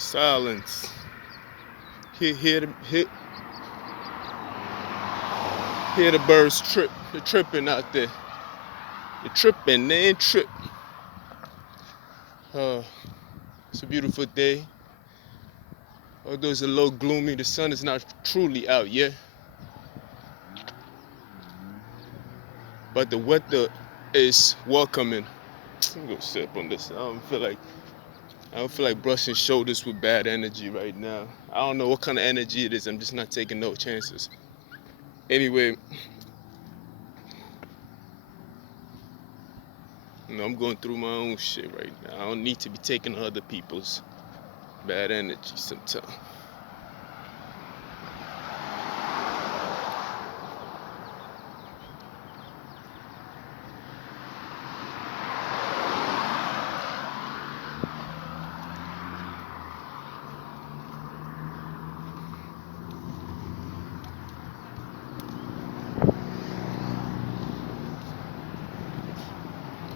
Silence. Hear the birds trip. They're tripping out there. They're tripping. They ain't trip. Uh, it's a beautiful day. Although it's a little gloomy, the sun is not truly out yet. But the weather is welcoming. I'm gonna sip on this. I don't feel like brushing shoulders with bad energy right now. I don't know what kind of energy it is. I'm just not taking no chances. Anyway, I'm going through my own shit right now. I don't need to be taking other people's bad energy sometimes.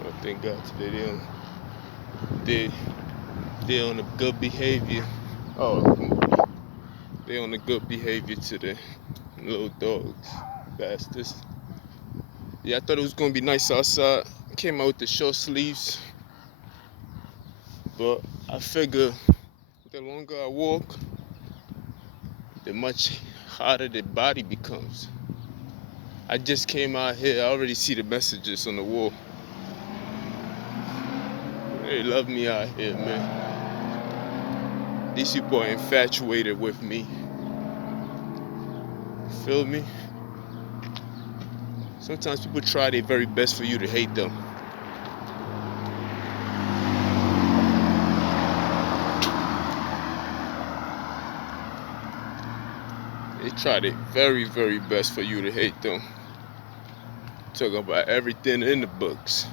I thank God today they they're on a good behavior. Oh, they on a good behavior today. Little dogs, bastards. Yeah, I thought it was gonna be nice outside. Came out with the short sleeves, but I figure the longer I walk, the much hotter the body becomes. I just came out here. I already see the messages on the wall. They love me out here, man. These people are infatuated with me. Feel me? Sometimes people try their very best for you to hate them. They try their very, very best for you to hate them. Talk about everything in the books.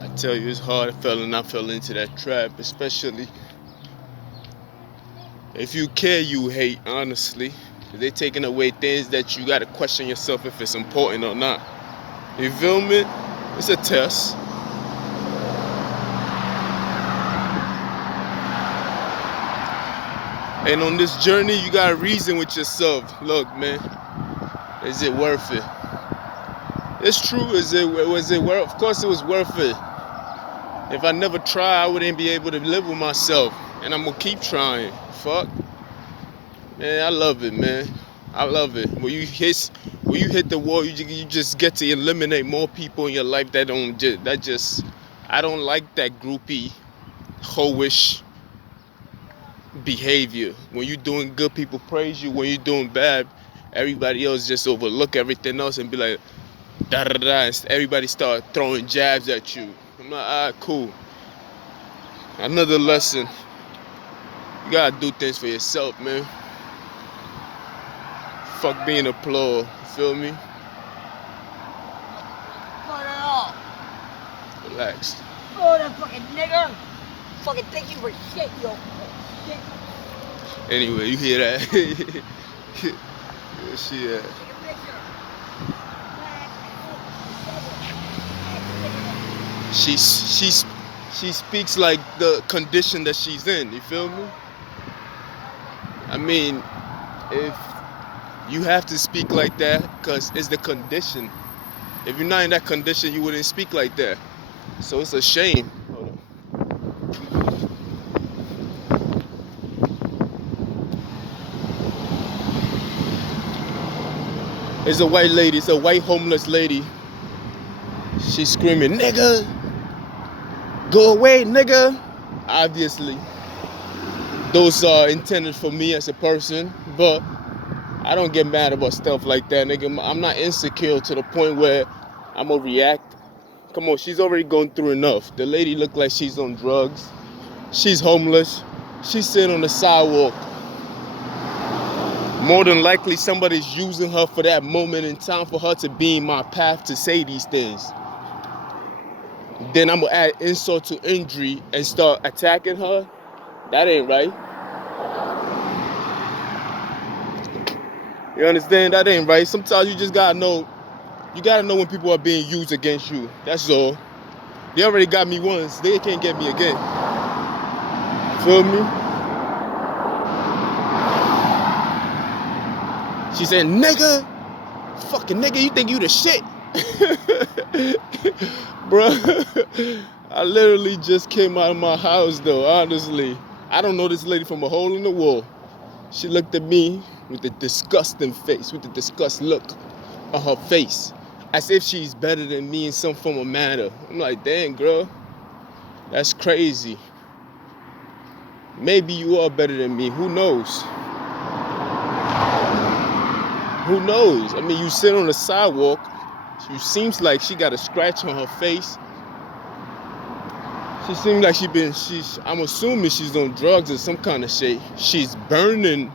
I tell you, it's hard. I fell into that trap, especially if you care, you hate, honestly. They taking away things that you gotta question yourself if it's important or not. You feel me? It's a test. And on this journey, you gotta reason with yourself. Look, man, is it worth it? It's true. Was it worth? Of course, it was worth it. If I never try, I wouldn't be able to live with myself. And I'm gonna keep trying. Fuck, man, I love it, man. I love it. When you hit the wall, you just get to eliminate more people in your life that don't just. I don't like that groupie, hoish behavior. When you're doing good, people praise you. When you're doing bad, everybody else just overlook everything else and be like, da da da. And everybody start throwing jabs at you. I'm like, cool. Another lesson. You gotta do things for yourself, man. Fuck being applauded. You feel me? Not at all. Relax. Oh, that fucking nigger. Fucking thank you for shit, yo. Shit. Anyway, you hear that? Where she at? Take a picture. She speaks like the condition that she's in. You feel me? I mean, if you have to speak like that, cause it's the condition. If you're not in that condition, you wouldn't speak like that. So it's a shame. It's a white lady. It's a white homeless lady. She's screaming, "Nigga, go away, nigga." Obviously, those are intended for me as a person, but I don't get mad about stuff like that, nigga. I'm not insecure to the point where I'm gonna react. Come on, she's already gone through enough. The lady looked like she's on drugs. She's homeless. She's sitting on the sidewalk. More than likely, somebody's using her for that moment in time for her to be in my path to say these things. Then I'm gonna add insult to injury and start attacking her. That ain't right. You understand? That ain't right. Sometimes you just gotta know You gotta know when people are being used against you. That's all. They already got me once. They can't get me again. Feel me? She said, nigga, fucking nigga, you think you the shit? Bruh, I literally just came out of my house though, honestly. I don't know this lady from a hole in the wall. She looked at me with a disgusting face, with a disgust look on her face, as if she's better than me in some form of manner. I'm like, dang, girl, that's crazy. Maybe you are better than me, who knows? Who knows? I mean, you sit on the sidewalk, she seems like she got a scratch on her face. She seems like I'm assuming she's on drugs of some kind of shit. She's burning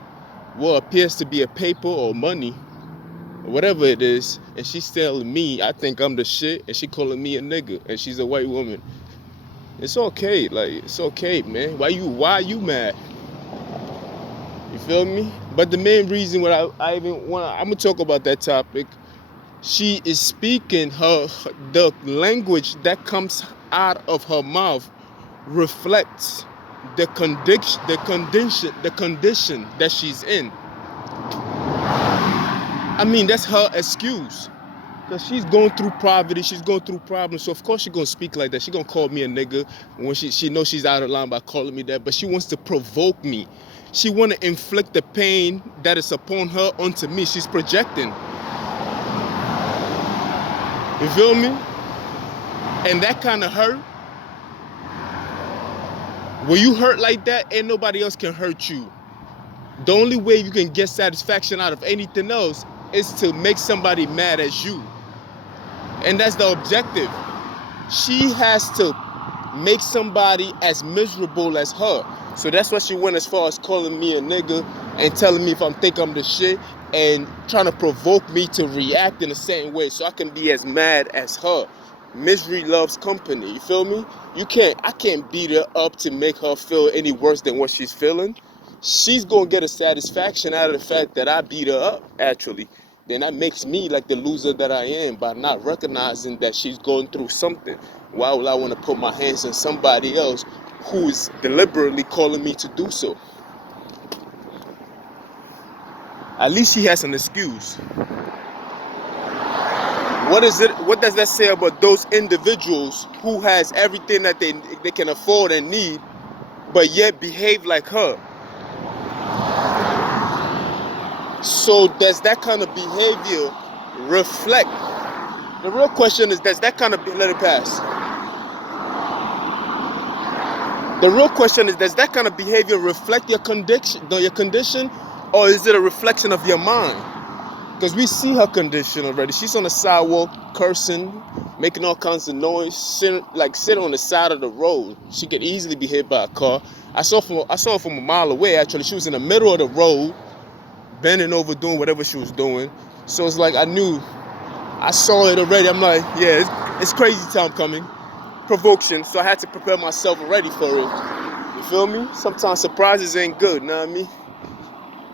what appears to be a paper or money, or whatever it is, and she's telling me I think I'm the shit, and she calling me a nigga, and she's a white woman. It's okay, like, it's okay, man. Why are you mad? You feel me? But the main reason what I'm gonna talk about that topic, she is speaking the language that comes out of her mouth reflects the condition that she's in. I mean, that's her excuse. Because she's going through poverty, she's going through problems, so of course she's going to speak like that. She's going to call me a nigga when she knows she's out of line by calling me that, but she wants to provoke me. She want to inflict the pain that is upon her onto me. She's projecting. You feel me? And that kind of hurt. When you hurt like that, ain't nobody else can hurt you. The only way you can get satisfaction out of anything else is to make somebody mad at you. And that's the objective. She has to make somebody as miserable as her. So that's what she went as far as calling me a nigga and telling me if I'm the shit and trying to provoke me to react in a certain way so I can be as mad as her. Misery loves company, you feel me? I can't beat her up to make her feel any worse than what she's feeling. She's gonna get a satisfaction out of the fact that I beat her up, actually. Then that makes me like the loser that I am by not recognizing that she's going through something. Why would I want to put my hands on somebody else who is deliberately calling me to do so? At least she has an excuse. What does that say about those individuals who has everything that they can afford and need, but yet behave like her? So does that kind of behavior reflect? The real question is, does that kind of let it pass? The real question is, does that kind of behavior reflect your condition, or is it a reflection of your mind? Because we see her condition already. She's on the sidewalk cursing, making all kinds of noise, sitting on the side of the road. She could easily be hit by a car. I saw her from a mile away. Actually, she was in the middle of the road, bending over, doing whatever she was doing. So it's like I saw it already. I'm like, yeah, it's crazy time coming. Provocation. So I had to prepare myself already for it. You feel me? Sometimes surprises ain't good, you know what I mean?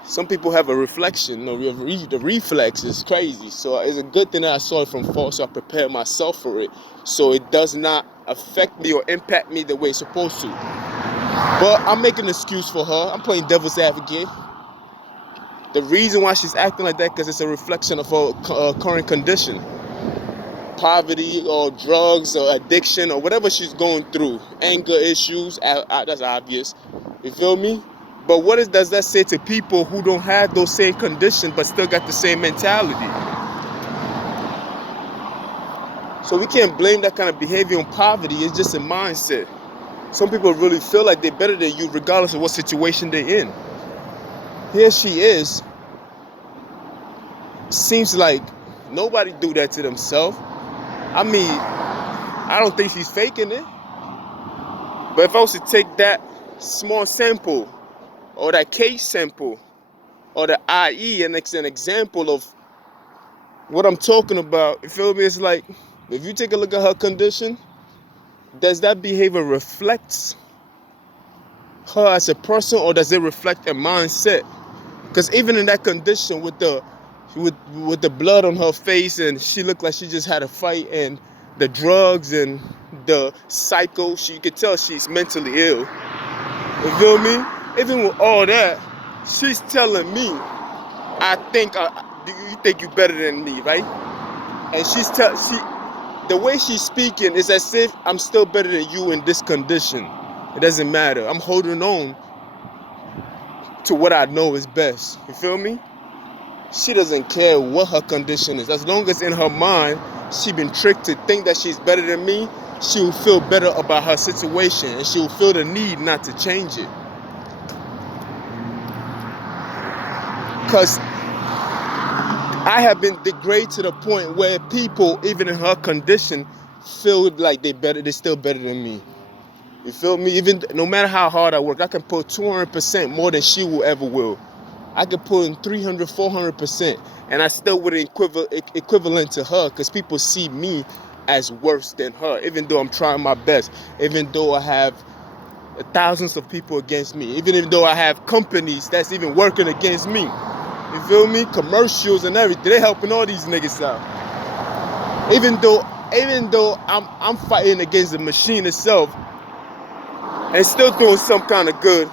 Some people have a reflection, the reflex is crazy. So it's a good thing that I saw it from far, so I prepared myself for it, so it does not affect me or impact me the way it's supposed to. But I'm making an excuse for her. I'm playing devil's advocate. The reason why she's acting like that, because it's a reflection of her current condition. Poverty or drugs or addiction or whatever she's going through. Anger issues, that's obvious. You feel me? But what does that say to people who don't have those same conditions but still got the same mentality? So we can't blame that kind of behavior on poverty. It's just a mindset. Some people really feel like they're better than you regardless of what situation they're in. Here she is. Seems like nobody do that to themselves. I mean, I don't think she's faking it. But if I was to take that small sample or that case sample or the IE and it's an example of what I'm talking about, you feel me? It's like, if you take a look at her condition, does that behavior reflect her as a person, or does it reflect a mindset? Because even in that condition with the with the blood on her face, and she looked like she just had a fight, and the drugs and the psycho, you could tell she's mentally ill. You feel me? Even with all that, she's telling me, do you think you better than me, right? And the way she's speaking is as if I'm still better than you in this condition. It doesn't matter. I'm holding on to what I know is best. You feel me? She doesn't care what her condition is. As long as in her mind, she been tricked to think that she's better than me, she will feel better about her situation, and she will feel the need not to change it. Because I have been degraded to the point where people, even in her condition, feel like they're still better than me. You feel me? Even no matter how hard I work, I can put 200% more than she will ever will. I could put in 300, 400%, and I still wouldn't equivalent to her, because people see me as worse than her, even though I'm trying my best, even though I have thousands of people against me, even though I have companies that's even working against me. You feel me? Commercials and everything, they helping all these niggas out. Even though I'm fighting against the machine itself and still doing some kind of good,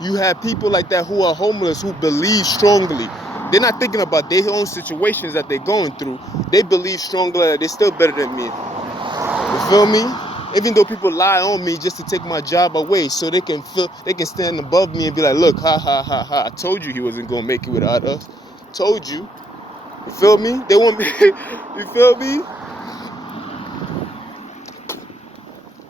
you have people like that who are homeless, who believe strongly. They're not thinking about their own situations that they're going through. They believe strongly that they're still better than me. You feel me? Even though people lie on me just to take my job away, so they can stand above me and be like, look, ha ha ha ha, I told you he wasn't gonna make it without us. Told you. You feel me? They want me. You feel me?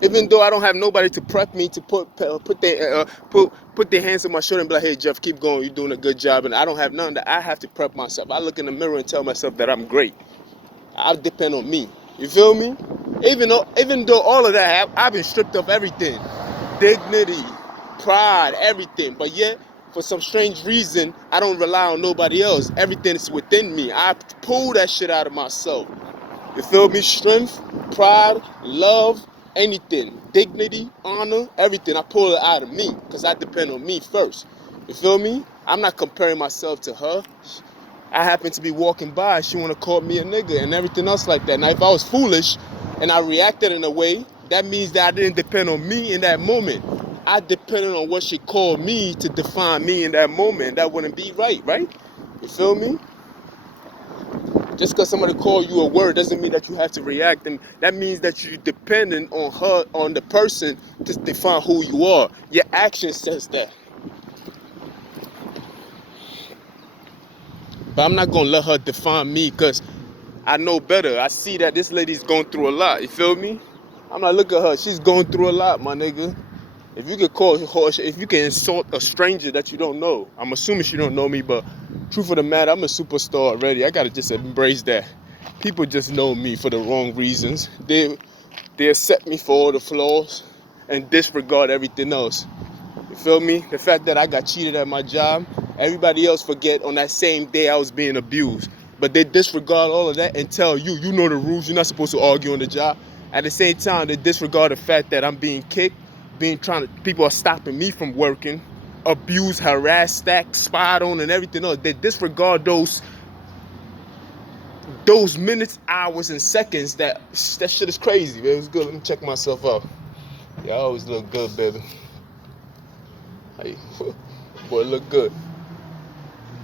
Even though I don't have nobody to prep me to put their hands on my shoulder and be like, hey Jeff, keep going, you're doing a good job, and I don't have none that I have to prep myself. I look in the mirror and tell myself that I'm great. I depend on me. You feel me? Even though all of that, I've been stripped of everything, dignity, pride, everything. But yet, for some strange reason, I don't rely on nobody else. Everything is within me. I pull that shit out of myself. You feel me? Strength, pride, love, anything, dignity, honor, everything. I pull it out of me because I depend on me first. You feel me? I'm not comparing myself to her. I happen to be walking by, she want to call me a nigga and everything else like that. Now, if I was foolish and I reacted in a way, that means that I didn't depend on me in that moment. I depended on what she called me to define me in that moment. That wouldn't be right? You feel me? Just because somebody call you a word doesn't mean that you have to react, and that means that you're dependent on her, on the person, to define who you are. Your action says that. But I'm not gonna let her define me, because I know better. I see that this lady's going through a lot. You feel me? I'm like, look at her. She's going through a lot, my nigga. If you could if you can insult a stranger that you don't know, I'm assuming she don't know me, but truth of the matter, I'm a superstar already. I gotta just embrace that. People just know me for the wrong reasons. They accept me for all the flaws and disregard everything else. You feel me? The fact that I got cheated at my job, everybody else forget on that same day I was being abused. But they disregard all of that and tell you, you know the rules, you're not supposed to argue on the job. At the same time, they disregard the fact that I'm being kicked, people are stopping me from working, abused, harassed, stacked, spied on, and everything else. They disregard those minutes, hours, and seconds. That shit is crazy, man. It was good. Let me check myself out. Yeah, I always look good, baby. Hey, boy, look good.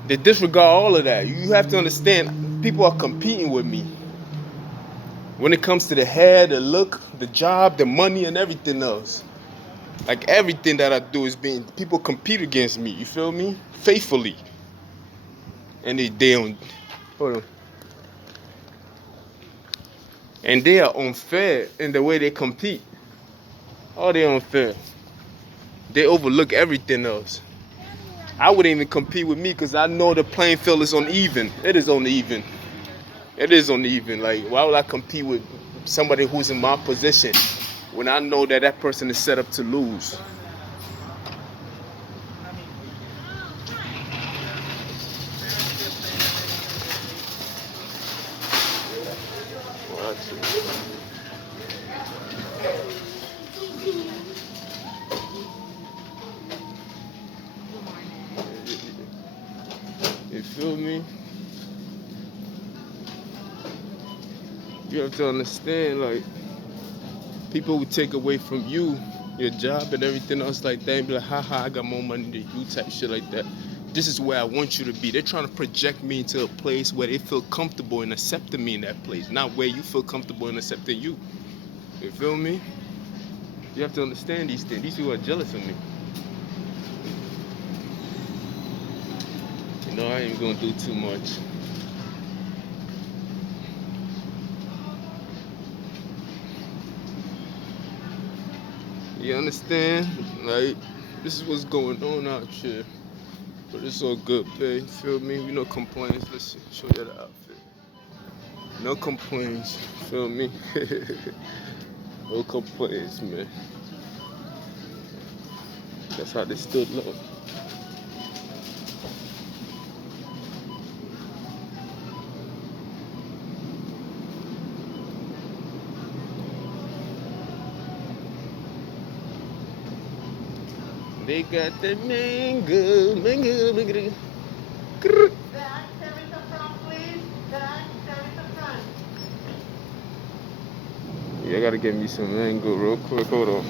They disregard all of that. You have to understand, people are competing with me. When it comes to the hair, the look, the job, the money, and everything else. Like, everything that I do is people compete against me, you feel me? Faithfully. And they don't, hold on. And they are unfair in the way they compete. Oh, they're unfair. They overlook everything else. I wouldn't even compete with me because I know the playing field is uneven. It is uneven. It is uneven. Like, why would I compete with somebody who's in my position when I know that that person is set up to lose? You feel me? You have to understand, like, people will take away from you your job and everything else like that and be like, haha, I got more money than you, type shit like that. This is where I want you to be. They're trying to project me into a place where they feel comfortable in accepting me in that place, not where you feel comfortable in accepting you. You feel me? You have to understand these things. These people are jealous of me. You know, I ain't gonna do too much. You understand? Like, this is what's going on out here. But it's all good, babe. Feel me? We no complaints. Let's show you the outfit. No complaints. Feel me? No complaints, man. That's how they stood low. They got the mango, mango, mango. Grr. Back, carry the front, please. Back, carry the front. Yeah, I gotta get me some mango real quick. Hold on.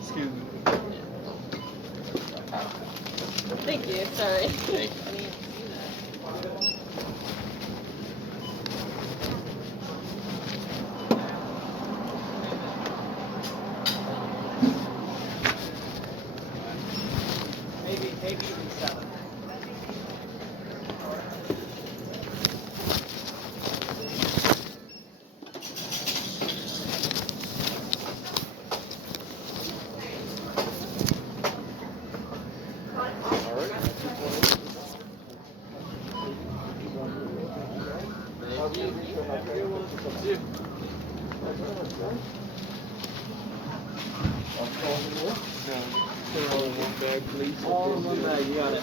Excuse me. Thank you, sorry. Maybe even 7. All in one bag, please. All in one bag, you got it.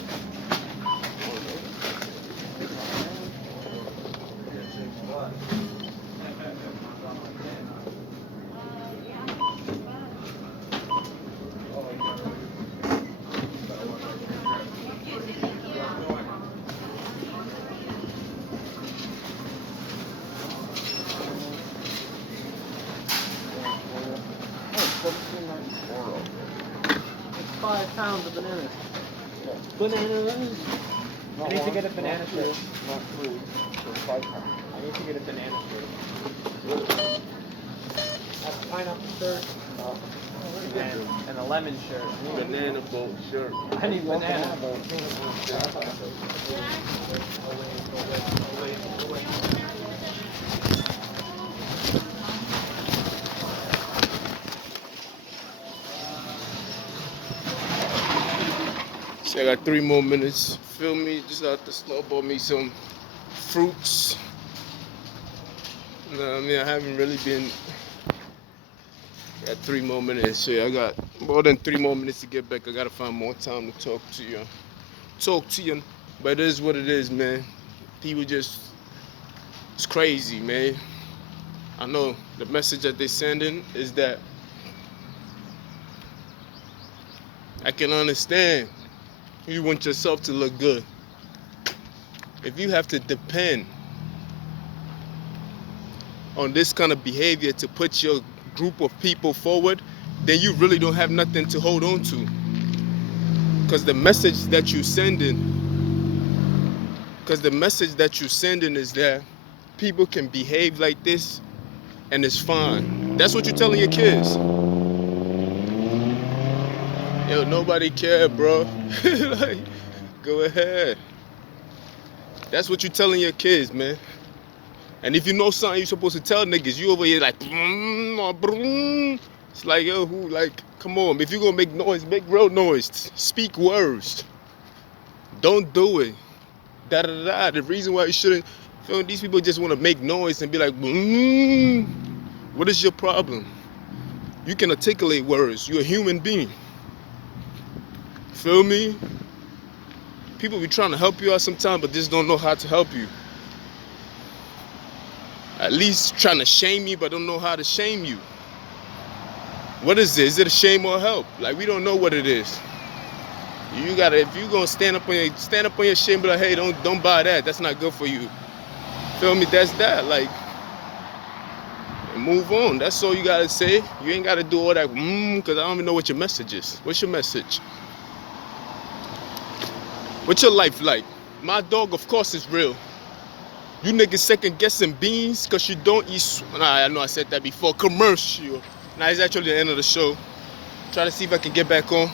It's 5 pounds of bananas. Bananas. I need to get a banana shirt. Not fruit, so 5 pounds. I need to get a banana shirt. A pineapple shirt and a lemon shirt. Banana boat shirt. I need banana. So I got 3 more minutes. Feel me? Just have to snowball me some fruits. No, I mean, I haven't really been. Got 3 more minutes. So yeah, I got more than 3 more minutes to get back. I gotta find more time to talk to you. But it is what it is, man. People just, it's crazy, man. I know the message that they sending is that I can understand you want yourself to look good. If you have to depend on this kind of behavior to put your group of people forward, then you really don't have nothing to hold on to. Because the message that you're sending is that people can behave like this and it's fine. That's what you're telling your kids. Yo, nobody care, bro. Like, go ahead. That's what you're telling your kids, man. And if you know something you're supposed to tell niggas, you over here like, it's like, yo, come on. If you're gonna make noise, make real noise. Speak words. Don't do it. Da-da-da. The reason why you shouldn't, these people just want to make noise and be like, what is your problem? You can articulate words. You're a human being. Feel me? People be trying to help you out sometimes, but just don't know how to help you. At least trying to shame you, but don't know how to shame you. What is it? Is it a shame or help? Like, we don't know what it is. You gotta, if you gonna stand up on your shame, be like, hey, don't buy that. That's not good for you. Feel me? That's that. Like, move on. That's all you gotta say. You ain't gotta do all that. Because I don't even know what your message is. What's your message? What's your life like? My dog, of course, is real. You niggas second guessing beans because you don't eat. Nah, I know I said that before. Commercial. Nah, it's actually the end of the show. Try to see if I can get back on.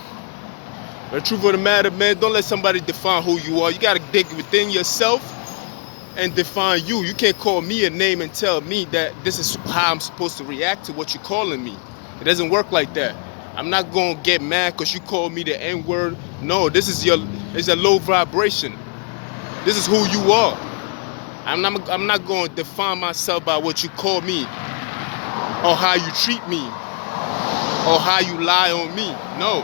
The truth of the matter, man, don't let somebody define who you are. You gotta dig within yourself and define you. You can't call me a name and tell me that this is how I'm supposed to react to what you're calling me. It doesn't work like that. I'm not gonna get mad because you call me the N-word. No, it's a low vibration. This is who you are. I'm not gonna define myself by what you call me or how you treat me or how you lie on me. No.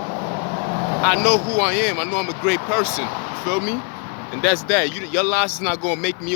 I know who I am. I know I'm a great person. You feel me? And that's that. Your lies is not gonna make me